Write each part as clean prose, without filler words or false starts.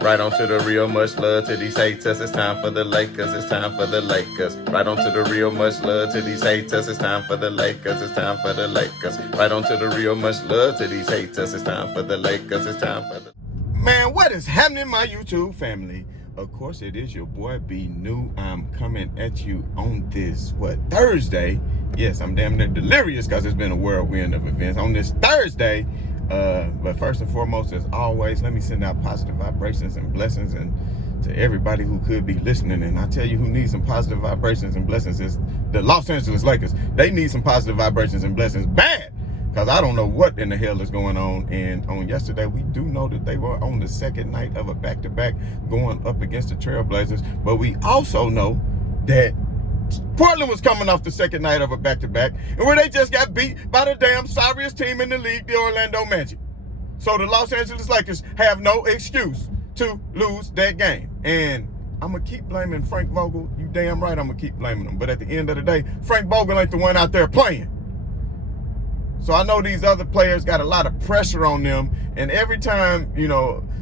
Right on to the real, much love to these haters. It's time for the Lakers. It's time for the Lakers. Right on to the real, much love to these haters. It's time for the Lakers. It's time for the Lakers. Right on to the real, much love to these haters. It's time for the Lakers. It's time for the... Man, what is happening, my YouTube family? Of course, it is your boy B New. I'm coming at you on this, Thursday? Yes, I'm damn near delirious because it's been a whirlwind of events on this Thursday. But first and foremost, as always, let me send out positive vibrations and blessings and to everybody who could be listening. And I tell you who needs some positive vibrations and blessings is the Los Angeles Lakers. They need some positive vibrations and blessings bad, because I don't know what in the hell is going on. And on yesterday, we do know that they were on the second night of a back-to-back going up against the Trailblazers. But we also know that Portland was coming off the second night of a back-to-back, and where they just got beat by the damn sorriest team in the league, the Orlando Magic. So the Los Angeles Lakers have no excuse to lose that game. And I'm going to keep blaming Frank Vogel. You damn right I'm going to keep blaming him. But at the end of the day, Frank Vogel ain't the one out there playing. So I know these other players got a lot of pressure on them. And every time,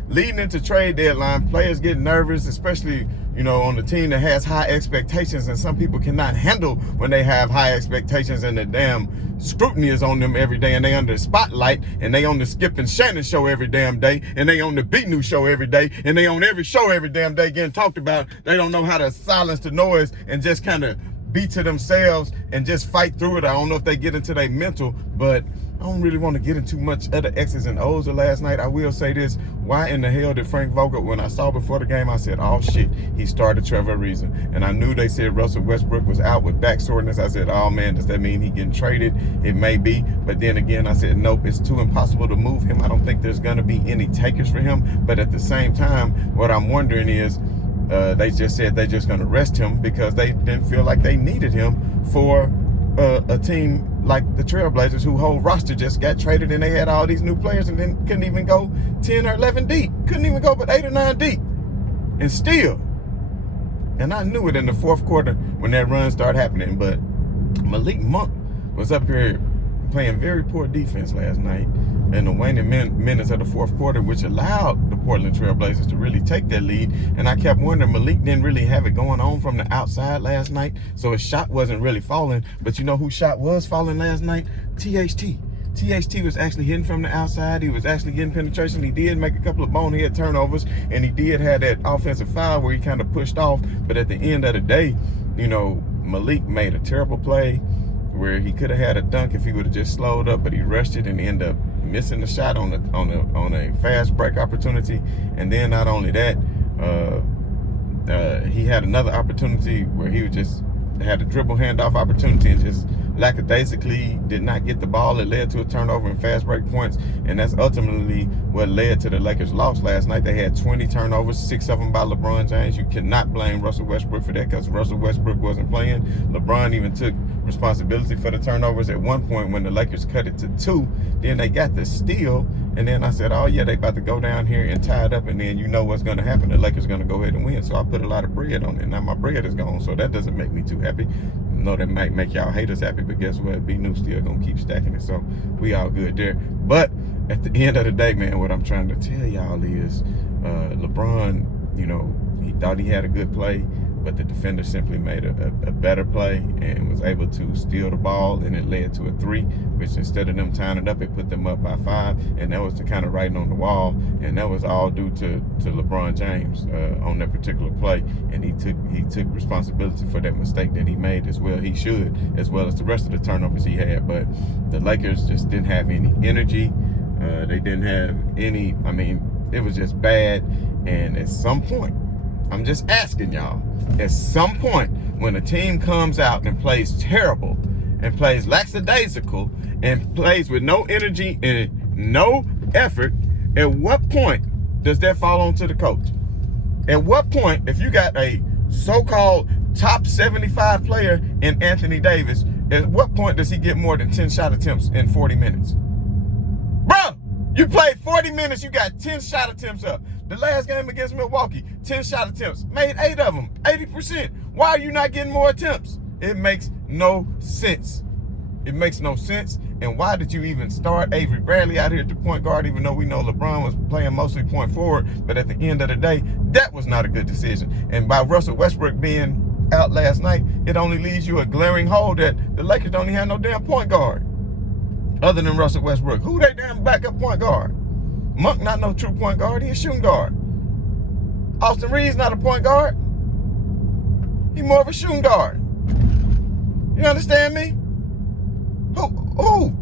leading into trade deadline, players get nervous, especially, on the team that has high expectations. And some people cannot handle when they have high expectations and the damn scrutiny is on them every day. And they under the spotlight, and they on the Skip and Shannon show every damn day. And they on the B News show every day. And they on every show every damn day getting talked about. They don't know how to silence the noise and just kind of be to themselves and just fight through it. I don't know if they get into their mental, but I don't really want to get into much of the X's and O's of last night. I will say this: why in the hell did Frank Vogel, when I saw before the game, I said, oh shit, he started Trevor Ariza. And I knew they said Russell Westbrook was out with back soreness. I said, oh man, does that mean he getting traded? It may be. But then again, I said, nope, it's too impossible to move him. I don't think there's going to be any takers for him. But at the same time, what I'm wondering is, they just said they're just going to rest him because they didn't feel like they needed him for a team like the Trailblazers, whose whole roster just got traded and they had all these new players and then couldn't even go 10 or 11 deep. Couldn't even go but 8 or 9 deep. And still. And I knew it in the fourth quarter when that run started happening. But Malik Monk was up here playing very poor defense last night in the waning minutes of the fourth quarter, which allowed the Portland Trailblazers to really take that lead. And I kept wondering, Malik didn't really have it going on from the outside last night, so his shot wasn't really falling. But you know whose shot was falling last night? THT. THT was actually hitting from the outside. He was actually getting penetration. He did make a couple of bonehead turnovers, and he did have that offensive foul where he kind of pushed off. But at the end of the day, Malik made a terrible play where he could have had a dunk if he would have just slowed up, but he rushed it and ended up missing the shot on a fast break opportunity. And then not only that, he had another opportunity where he just had a dribble handoff opportunity and just lackadaisically did not get the ball. It led to a turnover and fast break points, and that's ultimately what led to the Lakers' loss last night. They had 20 turnovers, 6 of them by LeBron James. You cannot blame Russell Westbrook for that because Russell Westbrook wasn't playing. LeBron even took responsibility for the turnovers at one point when the Lakers cut it to 2. Then they got the steal, and then I said, oh yeah, they about to go down here and tie it up, and then you know what's going to happen. The Lakers are going to go ahead and win. So I put a lot of bread on it. Now my bread is gone, so that doesn't make me too happy. I know that might make y'all haters happy, but guess what? B New still gonna keep stacking it, so we all good there. But at the end of the day, man, what I'm trying to tell y'all is LeBron, he thought he had a good play, but the defender simply made a better play and was able to steal the ball, and it led to a 3, which instead of them tying it up, it put them up by 5, and that was the kind of writing on the wall, and that was all due to LeBron James on that particular play, and he took responsibility for that mistake that he made as well. He should, as well as the rest of the turnovers he had, but the Lakers just didn't have any energy. They didn't have any, it was just bad, and at some point, I'm just asking y'all, at some point when a team comes out and plays terrible and plays lackadaisical and plays with no energy and no effort, at what point does that fall onto the coach? At what point, if you got a so-called top 75 player in Anthony Davis, at what point does he get more than 10 shot attempts in 40 minutes? Bro, you played 40 minutes, you got 10 shot attempts up. The last game against Milwaukee, 10 shot attempts, made 8 of them, 80%. Why are you not getting more attempts? It makes no sense. It makes no sense. And why did you even start Avery Bradley out here at the point guard, even though we know LeBron was playing mostly point forward? But at the end of the day, that was not a good decision. And by Russell Westbrook being out last night, it only leaves you a glaring hole that the Lakers don't even have no damn point guard other than Russell Westbrook. Who they damn backup point guard? Monk not no true point guard. He a shooting guard. Austin Reeves not a point guard. He more of a shooting guard. You understand me? Who?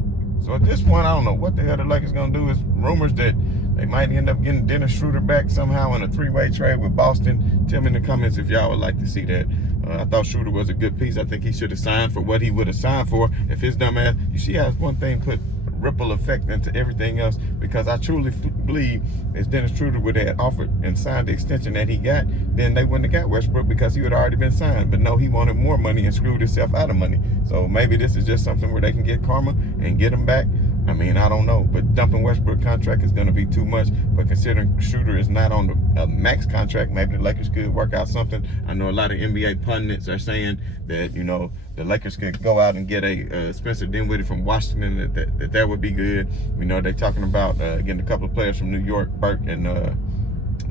So at this point, I don't know what the hell the Lakers gonna do. Is rumors that they might end up getting Dennis Schroeder back somehow in a three-way trade with Boston. Tell me in the comments if y'all would like to see that. I thought Schroeder was a good piece. I think he should have signed for what he would have signed for if his dumb ass. You see how one thing put ripple effect into everything else, because I truly believe if Dennis Schroeder would have offered and signed the extension that he got, then they wouldn't have got Westbrook because he would have already been signed. But no, he wanted more money and screwed himself out of money. So maybe this is just something where they can get karma and get him back. I mean, I don't know, but dumping Westbrook contract is going to be too much. But considering Schroeder is not on a max contract, maybe the Lakers could work out something. I know a lot of NBA pundits are saying that, you know, the Lakers could go out and get a Spencer Dinwiddie from Washington, that would be good. We know they're talking about getting a couple of players from New York, Burke and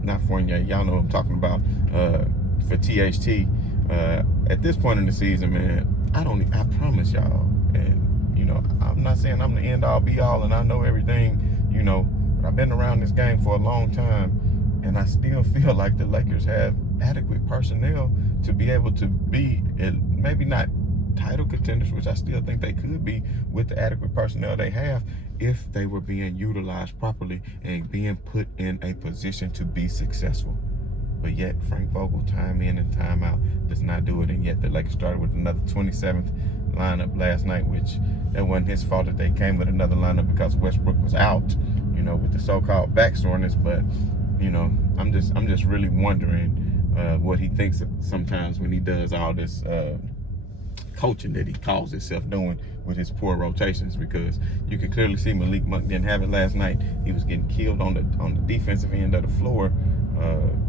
not Fournier, y'all know what I'm talking about, for THT. At this point in the season, man, I promise y'all, and you know, I'm not saying I'm the end all be all and I know everything, you know, but I've been around this game for a long time, and I still feel like the Lakers have adequate personnel to be able to be, maybe not title contenders, which I still think they could be with the adequate personnel they have, if they were being utilized properly and being put in a position to be successful. But yet Frank Vogel, time in and time out, does not do it. And yet the Lakers started with another 27th lineup last night, which that wasn't his fault that they came with another lineup because Westbrook was out, you know, with the so-called back soreness. But you know, I'm just really wondering what he thinks sometimes when he does all this coaching that he calls himself doing with his poor rotations, because you can clearly see Malik Monk didn't have it last night. He was getting killed on the defensive end of the floor.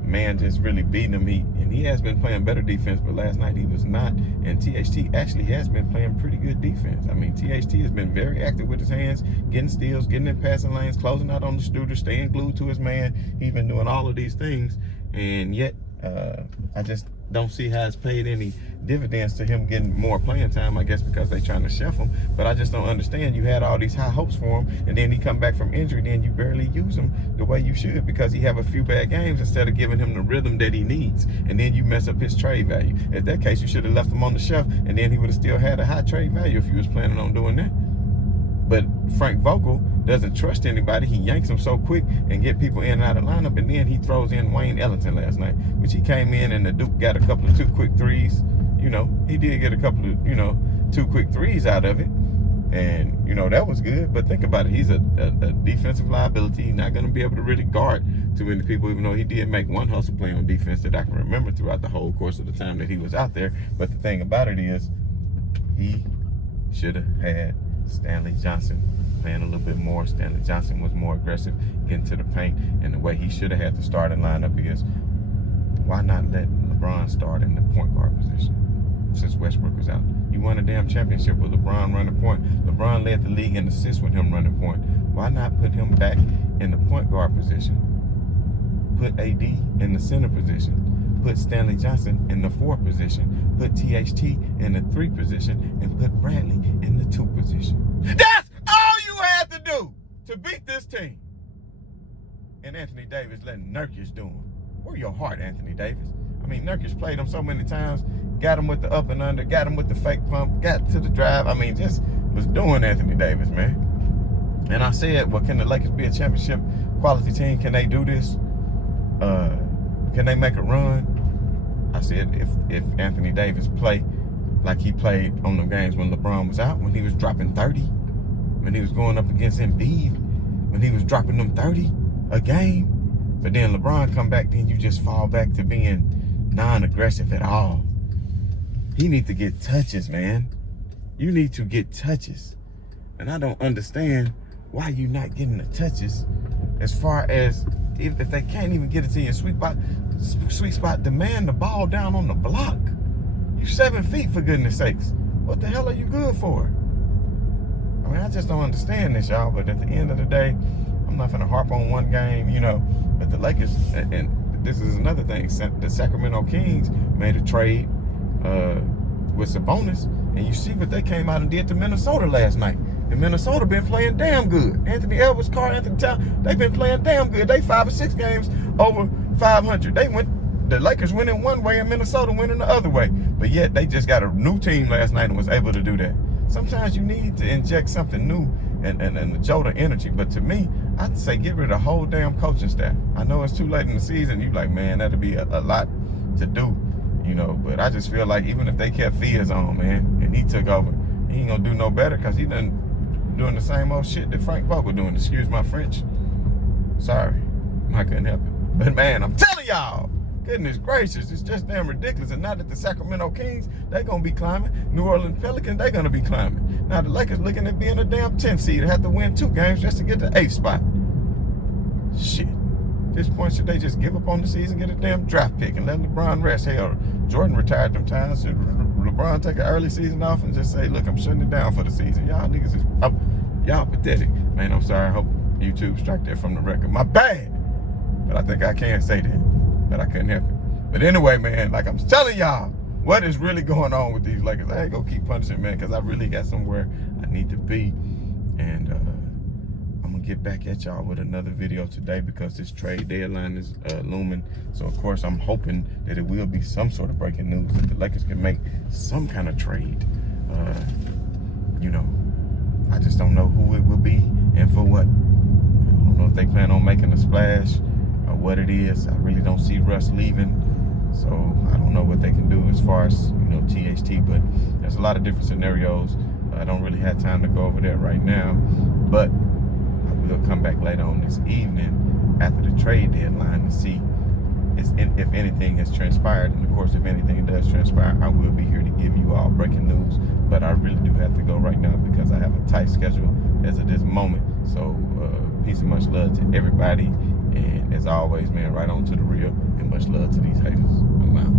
Man just really beating him. He has been playing better defense, but last night he was not. And THT actually has been playing pretty good defense. I mean, THT has been very active with his hands, getting steals, getting in passing lanes, closing out on the shooter, staying glued to his man. He's been doing all of these things, and yet I just don't see how it's paid any dividends to him getting more playing time, I guess because they're trying to chef him. But I just don't understand. You had all these high hopes for him, and then he come back from injury, then you barely use him the way you should because he have a few bad games instead of giving him the rhythm that he needs. And then you mess up his trade value. In that case, you should have left him on the shelf, and then he would have still had a high trade value if you was planning on doing that. But Frank Vogel doesn't trust anybody. He yanks them so quick and get people in and out of lineup, and then he throws in Wayne Ellington last night, which he came in and the Duke got a couple of 2 quick threes. You know, he did get a couple of, 2 quick threes out of it. And, that was good. But think about it. He's a defensive liability. He's not going to be able to really guard too many people, even though he did make one hustle play on defense that I can remember throughout the whole course of the time that he was out there. But the thing about it is he should have had Stanley Johnson playing a little bit more. Stanley Johnson was more aggressive, getting to the paint, and the way he should have had to start in lineup is, why not let LeBron start in the point guard position since Westbrook was out? You won a damn championship with LeBron running point. LeBron led the league in assists with him running point. Why not put him back in the point guard position? Put AD in the center position. Put Stanley Johnson in the 4 position. Put THT in the 3 position, and put Bradley in the 2 position. That's all you had to do to beat this team. And Anthony Davis letting Nurkic do him. Where your heart, Anthony Davis? I mean, Nurkic played him so many times, got him with the up and under, got him with the fake pump, got to the drive. I mean, just was doing Anthony Davis, man. And I said, well, can the Lakers be a championship quality team? Can they do this? Can they make a run? I said, if Anthony Davis play like he played on the games when LeBron was out, when he was dropping 30, when he was going up against Embiid, when he was dropping them 30 a game, but then LeBron come back, then you just fall back to being non-aggressive at all. He needs to get touches, man. You need to get touches. And I don't understand why you not getting the touches, as far as if they can't even get it to your sweet spot, demand the ball down on the block. You 7 feet, for goodness sakes. What the hell are you good for? I mean, I just don't understand this, y'all. But at the end of the day, I'm not gonna harp on one game, you know. But the Lakers, and this is another thing, the Sacramento Kings made a trade with Sabonis, and you see what they came out and did to Minnesota last night. And Minnesota been playing damn good. Anthony Edwards, Karl Anthony Towns, they've been playing damn good. They 5 or 6 games over 500. The Lakers went in one way and Minnesota went in the other way. But yet they just got a new team last night and was able to do that. Sometimes you need to inject something new and a jolt of energy. But to me, I'd say get rid of the whole damn coaching staff. I know it's too late in the season. You like, man, that'd be a lot to do, you know. But I just feel like even if they kept Fields on, man, and he took over, he ain't gonna do no better because he done doing the same old shit that Frank Vogel doing. Excuse my French. Sorry, I couldn't help it. But man, I'm telling y'all, goodness gracious, it's just damn ridiculous. And now that the Sacramento Kings, they gonna be climbing. New Orleans Pelicans, they gonna be climbing. Now the Lakers looking at being a damn 10th seed. They have to win 2 games just to get the 8th spot. Shit. At this point, should they just give up on the season, get a damn draft pick, and let LeBron rest? Hell, Jordan retired them times. Should LeBron take an early season off and just say, look, I'm shutting it down for the season. Y'all niggas is, y'all pathetic. Man, I'm sorry. I hope YouTube strike that from the record. My bad. But I think I can say that. But I couldn't help it. But anyway, man, like I'm telling y'all, what is really going on with these Lakers? I ain't gonna keep punishing, man, because I really got somewhere I need to be. And I'm gonna get back at y'all with another video today because this trade deadline is looming. So of course I'm hoping that it will be some sort of breaking news that the Lakers can make some kind of trade. You know, I just don't know who it will be and for what. I don't know if they plan on making a splash or what it is. I really don't see Russ leaving. So I don't know what they can do as far as, you know, THT, but there's a lot of different scenarios. I don't really have time to go over there right now, but I will come back later on this evening after the trade deadline and see if anything has transpired. And of course, if anything does transpire, I will be here to give you all breaking news. But I really do have to go right now because I have a tight schedule as of this moment. So peace and much love to everybody. And as always, man, right on to the real, and much love to these haters. I'm out.